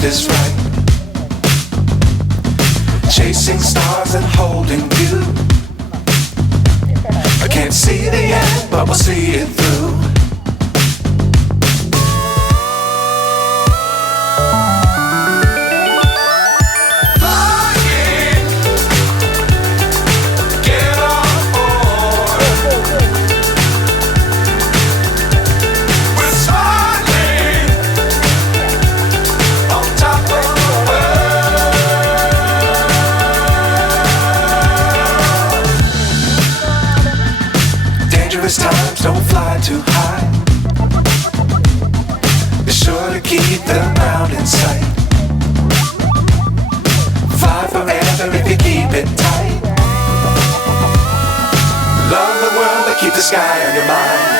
left is right. Chasing stars and holding you. I can't see the end, but we'll see it through. Times don't fly too high. Be sure to keep the ground in sight. Fly forever if you keep it tight. Love the world but keep the sky on your mind.